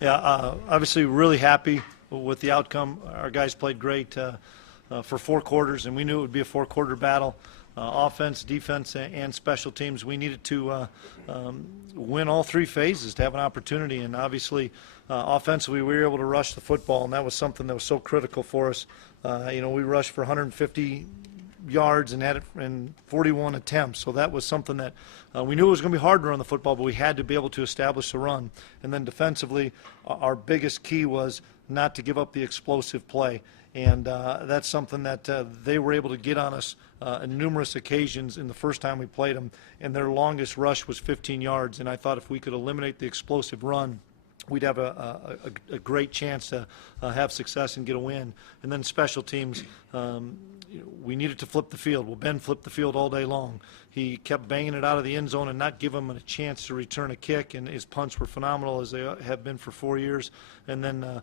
Yeah, obviously really happy with the outcome. Our guys played great for 4 quarters, and we knew it would be a 4-quarter battle. Offense, defense, and special teams. We needed to win all 3 phases to have an opportunity, and obviously offensively we were able to rush the football, and that was something that was so critical for us. We rushed for 150 yards and had it in 41 attempts. So that was something that we knew it was going to be hard to run the football, but we had to be able to establish the run. And then defensively, our biggest key was not to give up the explosive play. And that's something that they were able to get on us on numerous occasions in the first time we played them. And their longest rush was 15 yards. And I thought if we could eliminate the explosive run, we'd have a great chance to have success and get a win. And then special teams, we needed to flip the field. Well, Ben flipped the field all day long. He kept banging it out of the end zone and not giving him a chance to return a kick, and his punts were phenomenal, as they have been for 4 years. And then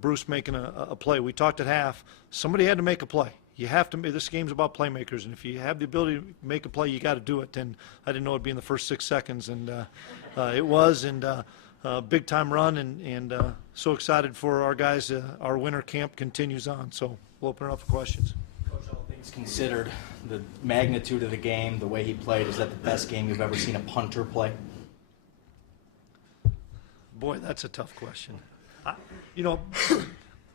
Bruce making a play. We talked at half. Somebody had to make a play. You have to. This game's about playmakers, and if you have the ability to make a play, you got to do it. And I didn't know it'd be in the first 6 seconds, and it was. And big time run, and so excited for our guys. Our winter camp continues on, so we'll open it up for questions. Coach, all things considered, the magnitude of the game, the way he played, is that the best game you've ever seen a punter play? Boy, that's a tough question.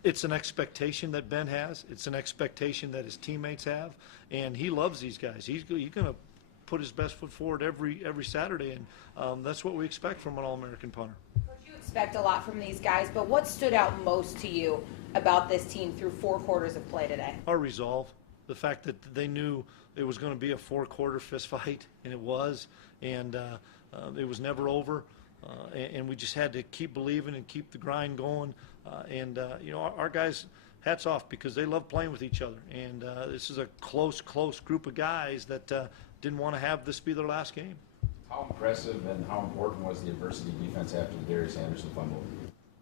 It's an expectation that Ben has. It's an expectation that his teammates have, and he loves these guys. He's going to put his best foot forward every Saturday, and that's what we expect from an All-American punter. You expect a lot from these guys, but what stood out most to you about this team through 4 quarters of play today? Our resolve, the fact that they knew it was going to be a 4-quarter fist fight, and it was, and it was never over, and we just had to keep believing and keep the grind going, our guys, hats off, because they love playing with each other, and this is a close group of guys that didn't want to have this be their last game. How impressive and how important was the adversity defense after the Darius Anderson fumble?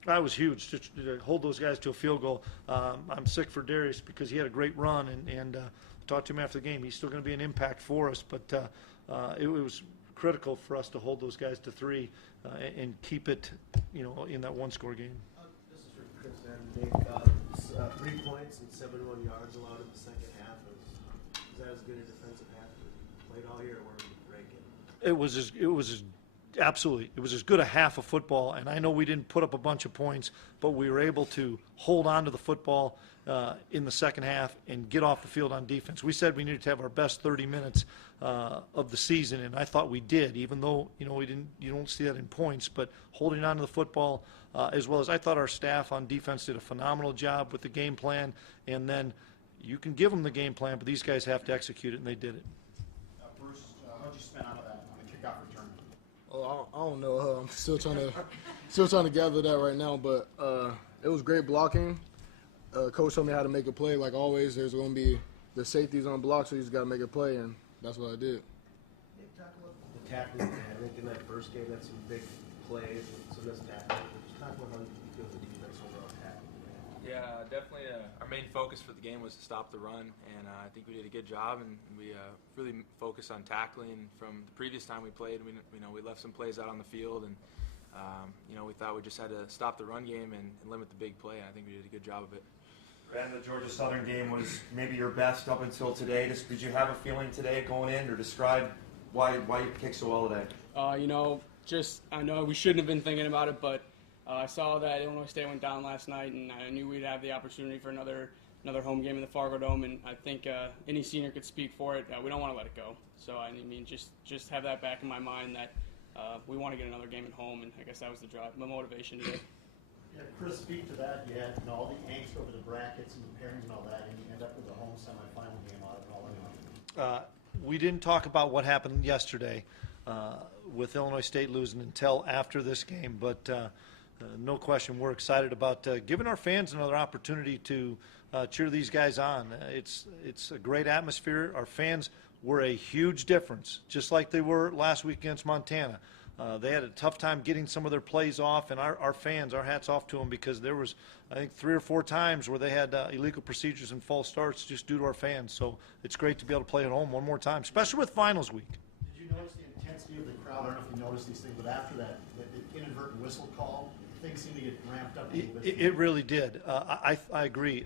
That was huge to hold those guys to a field goal. I'm sick for Darius because he had a great run, and talked to him after the game. He's still going to be an impact for us, but it was critical for us to hold those guys to 3 and keep it, in that 1-score game. This is for Chris and Nick. 3 points and 71 yards allowed in the second half. Is that as good a defensive half as you played all year, or were we breaking? Absolutely. It was as good a half of football, and I know we didn't put up a bunch of points, but we were able to hold on to the football in the second half and get off the field on defense. We said we needed to have our best 30 minutes of the season, and I thought we did, even though, you don't see that in points, but holding on to the football, as well as I thought our staff on defense did a phenomenal job with the game plan, and then you can give them the game plan, but these guys have to execute it, and they did it. Bruce, how'd you spend out of that on the kickoff return? Oh, I don't know. I'm still trying to gather that right now. But it was great blocking. Coach told me how to make a play. Like always, there's going to be the safeties on block, so you just got to make a play, and that's what I did. Talk about the tackling. I think in that first game, that's some big plays and some missed tackles. Just talk about how you feel the defense overall tackling. Yeah, definitely. Our main focus for the game was to stop the run, and I think we did a good job. And we really focused on tackling. From the previous time we played, we left some plays out on the field, and we thought we just had to stop the run game and limit the big play. And I think we did a good job of it. And the Georgia Southern game was maybe your best up until today. Did you have a feeling today going in, or describe why you kicked so well today? I know we shouldn't have been thinking about it, but I saw that Illinois State went down last night, and I knew we'd have the opportunity for another home game in the Fargo Dome, and I think any senior could speak for it. We don't want to let it go. So I mean, just have that back in my mind that we want to get another game at home, and I guess that was the motivation today. Yeah, Chris, speak to that. You had all the angst over the brackets and the pairings and all that, and you end up with a home semifinal game out of it all. We didn't talk about what happened yesterday with Illinois State losing until after this game, but no question we're excited about giving our fans another opportunity to cheer these guys on. It's a great atmosphere. Our fans were a huge difference, just like they were last week against Montana. They had a tough time getting some of their plays off, and our fans, our hats off to them, because there was, I think, 3 or 4 times where they had illegal procedures and false starts just due to our fans. So it's great to be able to play at home one more time, especially with finals week. Did you notice the intensity of the crowd? I don't know if you noticed these things, but after that, the inadvertent whistle call, things seem to get ramped up a little bit. It really did. I agree.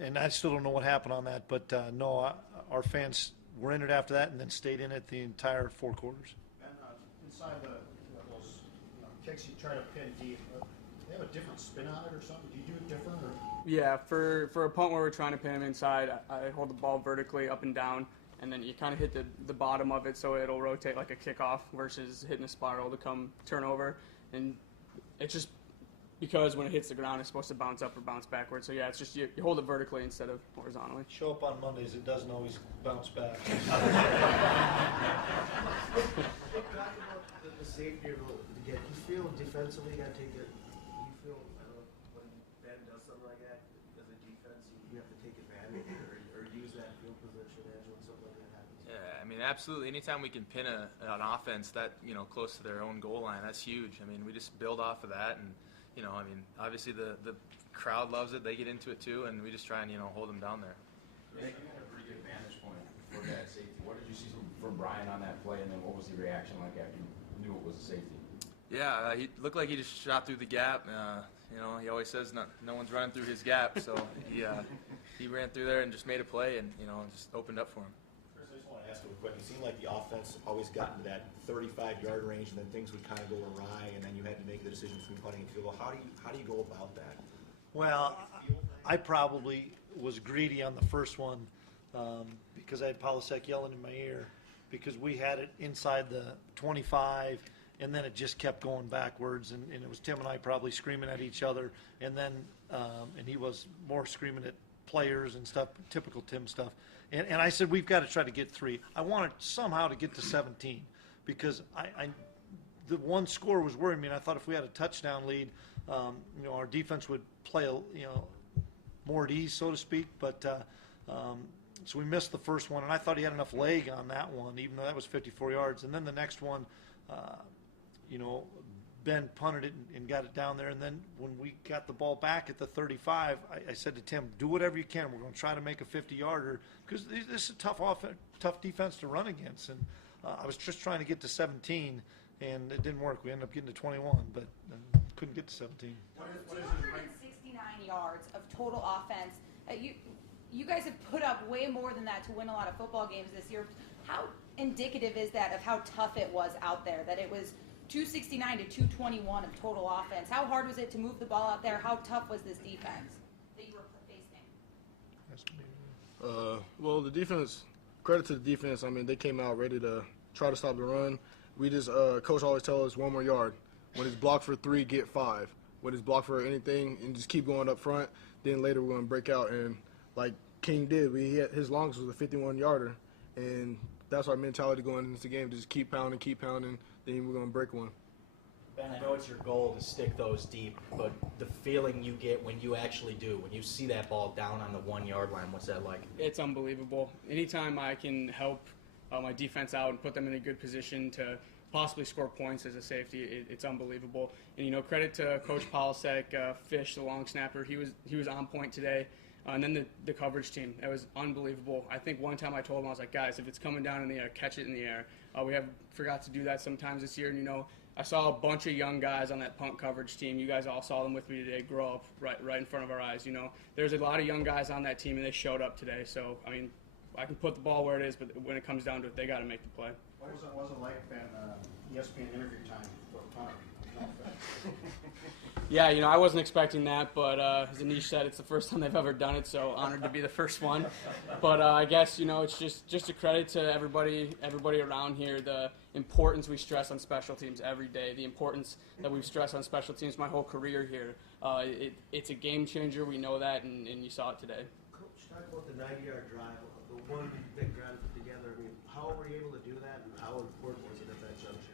And I still don't know what happened on that, but no, our fans were in it after that and then stayed in it the entire 4 quarters. And inside those kicks you try to pin deep, they have a different spin on it or something? Do you do it different? Or? Yeah, for a punt where we're trying to pin him inside, I hold the ball vertically up and down, and then you kind of hit the bottom of it so it'll rotate like a kickoff versus hitting a spiral to come turnover. And it's just because when it hits the ground, it's supposed to bounce up or bounce backwards. So yeah, it's just you hold it vertically instead of horizontally. Show up on Mondays, it doesn't always bounce back. Talking about the safety of the get, you feel defensively you got to take it. You feel when Ben does something like that as a defense, you have to take advantage or use that field position edge when something like that happens. Yeah, I mean, absolutely. Anytime we can pin an offense that close to their own goal line, that's huge. I mean, we just build off of that, and I mean, obviously the crowd loves it. They get into it too, and we just try and hold them down there. You had a pretty good vantage point for that safety. What did you see from Brian on that play, and then what was the reaction like after you knew it was a safety? Yeah, he looked like he just shot through the gap. He always says no one's running through his gap, so he ran through there and just made a play, and just opened up for him. Chris, I just want to ask real quick. It seemed like the offense always got into that 35-yard range, and then things would kind of go awry, and then you had to make the decision between punting and field goal. How do you go about that? Well, I probably was greedy on the first one because I had Polisek yelling in my ear because we had it inside the 25, and then it just kept going backwards, and it was Tim and I probably screaming at each other, and then and he was more screaming at players and stuff, typical Tim stuff. And I said, we've got to try to get 3. I wanted somehow to get to 17 because the one score was worrying me, and I thought if we had a touchdown lead, our defense would play, more at ease, so to speak. But so we missed the first one, and I thought he had enough leg on that one, even though that was 54 yards. And then the next one, Ben punted it and got it down there. And then when we got the ball back at the 35, I said to Tim, do whatever you can. We're going to try to make a 50-yarder because this is a tough defense to run against. And I was just trying to get to 17, and it didn't work. We ended up getting to 21, but couldn't get to 17. 269 yards of total offense. You guys have put up way more than that to win a lot of football games this year. How indicative is that of how tough it was out there, that it was 269 to 221 of total offense? How hard was it to move the ball out there? How tough was this defense that you were facing? Well, the defense, credit to the defense. I mean, they came out ready to try to stop the run. We just, coach always tells us 1 more yard. When it's blocked for 3, get 5. When it's blocked for anything, and just keep going up front. Then later we're going to break out. And like King did, his longest was a 51-yarder. And that's our mentality going into the game, just keep pounding, then we're going to break one. Ben, I know it's your goal to stick those deep, but the feeling you get when you actually do, when you see that ball down on the 1-yard line, what's that like? It's unbelievable. Anytime I can help my defense out and put them in a good position to possibly score points as a safety, it's unbelievable. And credit to Coach Polisek, Fish, the long snapper. He was on point today. And then the coverage team, it was unbelievable. I think one time I told him, I was like, guys, if it's coming down in the air, catch it in the air. We have forgot to do that sometimes this year. And, I saw a bunch of young guys on that punt coverage team. You guys all saw them with me today grow up right in front of our eyes. There's a lot of young guys on that team, and they showed up today. So, I mean, I can put the ball where it is, but when it comes down to it, they got to make the play. What was it like, Ben, ESPN interview time for a punter? Yeah, I wasn't expecting that, but as Anish said, it's the first time they've ever done it, so honored to be the first one. But I guess, it's just a credit to everybody around here, the importance we stress on special teams every day, the importance that we've stressed on special teams my whole career here. It's a game changer, we know that, and you saw it today. Coach, talk about the 90-yard drive, the one big drive put together. I mean, how were you able to do that, and how important was it at that juncture?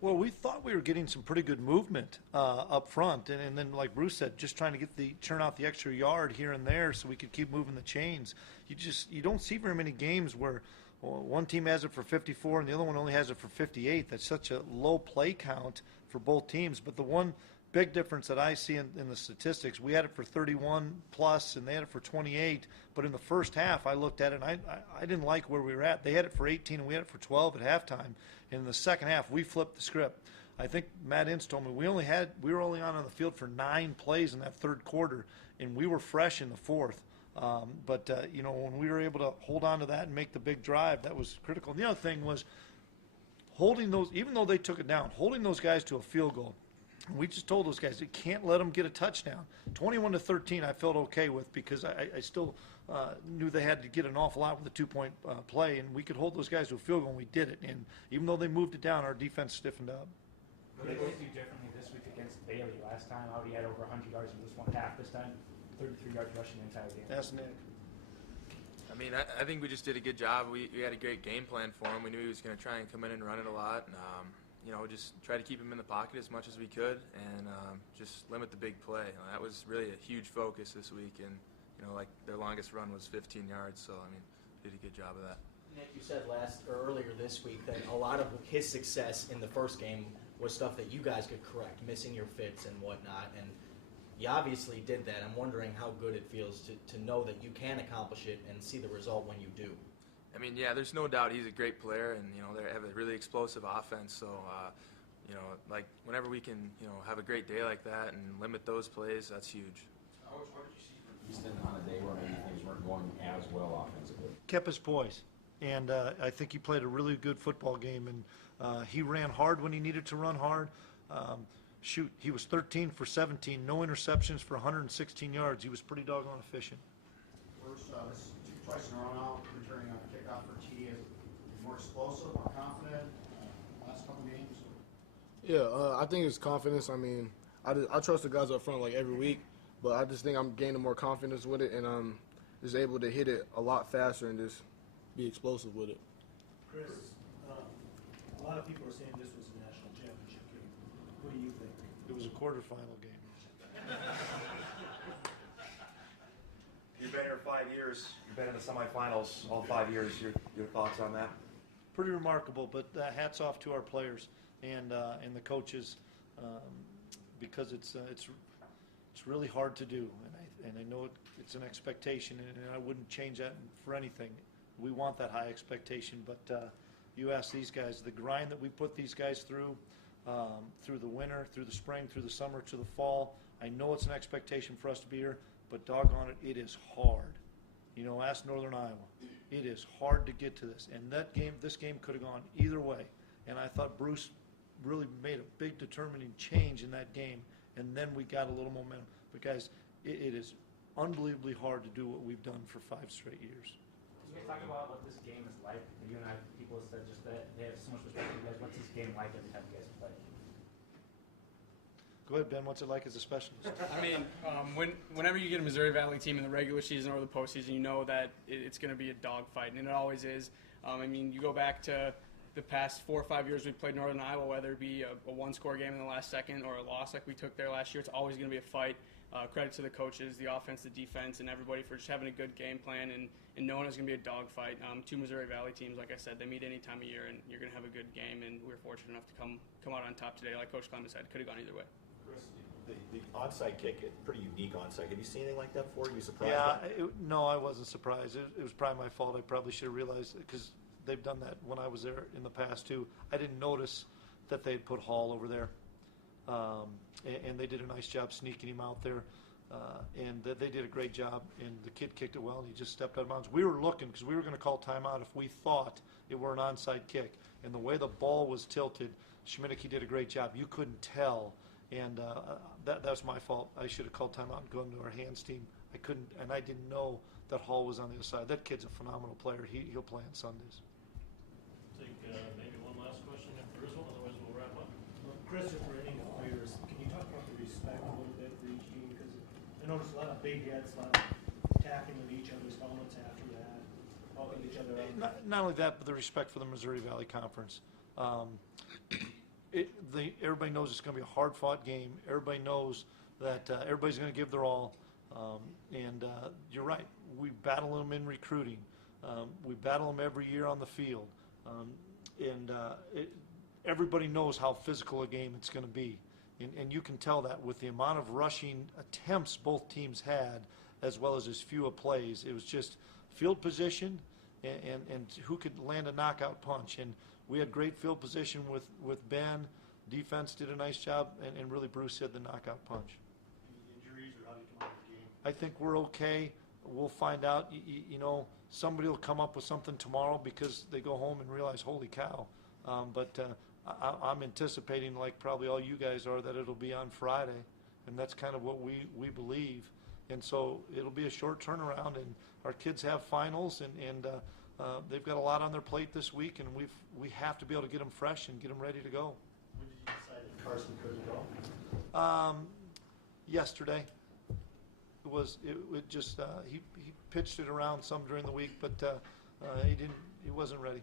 Well, we thought we were getting some pretty good movement up front, and then, like Bruce said, just trying to churn out the extra yard here and there so we could keep moving the chains. You don't see very many games where one team has it for 54 and the other one only has it for 58. That's such a low play count for both teams. But the one big difference that I see in the statistics, we had it for 31 plus and they had it for 28. But in the first half, I looked at it and I didn't like where we were at. They had it for 18 and we had it for 12 at halftime. And in the second half, we flipped the script. I think Matt Ince told me we were only on the field for 9 plays in that third quarter, and we were fresh in the fourth. But when we were able to hold on to that and make the big drive, that was critical. And the other thing was holding those, even though they took it down, holding those guys to a field goal. We just told those guys, you can't let them get a touchdown. 21-13 I felt okay with because I still knew they had to get an awful lot with a 2-point play, and we could hold those guys to a field goal, and we did it. And even though they moved it down, our defense stiffened up. What did they do differently this week against Bailey? Last time out, he had over 100 yards in this one half. This time, 33 yards rushing the entire game. That's Nick. I mean, I think we just did a good job. We had a great game plan for him. We knew he was going to try and come in and run it a lot. And, just try to keep him in the pocket as much as we could and just limit the big play. That was really a huge focus this week. And, like their longest run was 15 yards. So, I mean, did a good job of that. Nick, you said earlier this week that a lot of his success in the first game was stuff that you guys could correct, missing your fits and whatnot. And you obviously did that. I'm wondering how good it feels to know that you can accomplish it and see the result when you do. I mean, yeah, there's no doubt he's a great player, and they have a really explosive offense. So, like whenever we can, have a great day like that and limit those plays, that's huge. What did you see from Easton on a day where maybe things weren't going as well offensively? Kept his poise, and I think he played a really good football game, and he ran hard when he needed to run hard. He was 13 for 17, no interceptions for 116 yards. He was pretty doggone efficient. First, this twice in a row now, returning on a kickoff for TD. Is more explosive, more confident last couple games? Yeah, I think it's confidence. I mean, I trust the guys up front like every week, but I just think I'm gaining more confidence with it, and I'm just able to hit it a lot faster and just be explosive with it. Chris, a lot of people are saying this was a national championship game. What do you think? It was a quarterfinal game. You've been here 5 years. You've been in the semifinals all 5 years. Your thoughts on that? Pretty remarkable, but hats off to our players and the coaches because it's really hard to do, and I know it's an expectation, and I wouldn't change that for anything. We want that high expectation, but you ask these guys, the grind that we put these guys through the winter, through the spring, through the summer, to the fall. I know it's an expectation for us to be here, but doggone it, it is hard. Ask Northern Iowa. It is hard to get to this, and this game could have gone either way. And I thought Bruce really made a big determining change in that game, and then we got a little momentum. But guys, it is unbelievably hard to do what we've done for 5 straight years. Can you talk about what this game is like? You and I, people have said just that they have so much respect for you guys. What's this game like every time you guys play? Go ahead, Ben. What's it like as a specialist? I mean, whenever you get a Missouri Valley team in the regular season or the postseason, you know that it's going to be a dogfight, and it always is. I mean, you go back to the past 4 or 5 years we've played Northern Iowa, whether it be a one-score game in the last second or a loss like we took there last year, it's always going to be a fight. Credit to the coaches, the offense, the defense, and everybody for just having a good game plan and knowing it's going to be a dogfight. 2 Missouri Valley teams, like I said, they meet any time of year, and you're going to have a good game, and we were fortunate enough to come out on top today. Like Coach Clemens said, could have gone either way. Chris, the onside kick, a pretty unique onside. Have you seen anything like that before? Are you surprised? Yeah, no, I wasn't surprised. It was probably my fault. I probably should have realized it because they've done that when I was there in the past too. I didn't notice that they'd put Hall over there, and they did a nice job sneaking him out there. And they did a great job, and the kid kicked it well, and he just stepped out of bounds. We were looking because we were going to call timeout if we thought it were an onside kick. And the way the ball was tilted, Schmidtke did a great job. You couldn't tell, and that's my fault. I should have called timeout and gone to our hands team. I couldn't, and I didn't know that Hall was on the other side. That kid's a phenomenal player. He'll play on Sundays. Take maybe one last question if there is one, otherwise we'll wrap up. Chris, if we're any players, can you talk about the respect a little bit for each team? Because I noticed a lot of big hits, a lot of attacking with each other's helmets after that, helping each other out. Not only that, but the respect for the Missouri Valley Conference. Everybody knows it's going to be a hard-fought game. Everybody knows that everybody's going to give their all. And you're right. We battle them in recruiting. We battle them every year on the field. Everybody knows how physical a game it's going to be. And you can tell that with the amount of rushing attempts both teams had, as well as few plays. It was just field position and who could land a knockout punch. And we had great field position with Ben, defense did a nice job, and really Bruce hit the knockout punch. Any injuries, or how do you come out of the game? I think we're okay. We'll find out. You know, somebody will come up with something tomorrow because they go home and realize, holy cow. But I'm anticipating, like probably all you guys are, that it'll be on Friday, and that's kind of what we believe. And so it'll be a short turnaround, and our kids have finals, and they've got a lot on their plate this week, and we have to be able to get them fresh and get them ready to go. When did you decide that Carson couldn't go? Yesterday. It just he pitched it around some during the week, but he wasn't ready.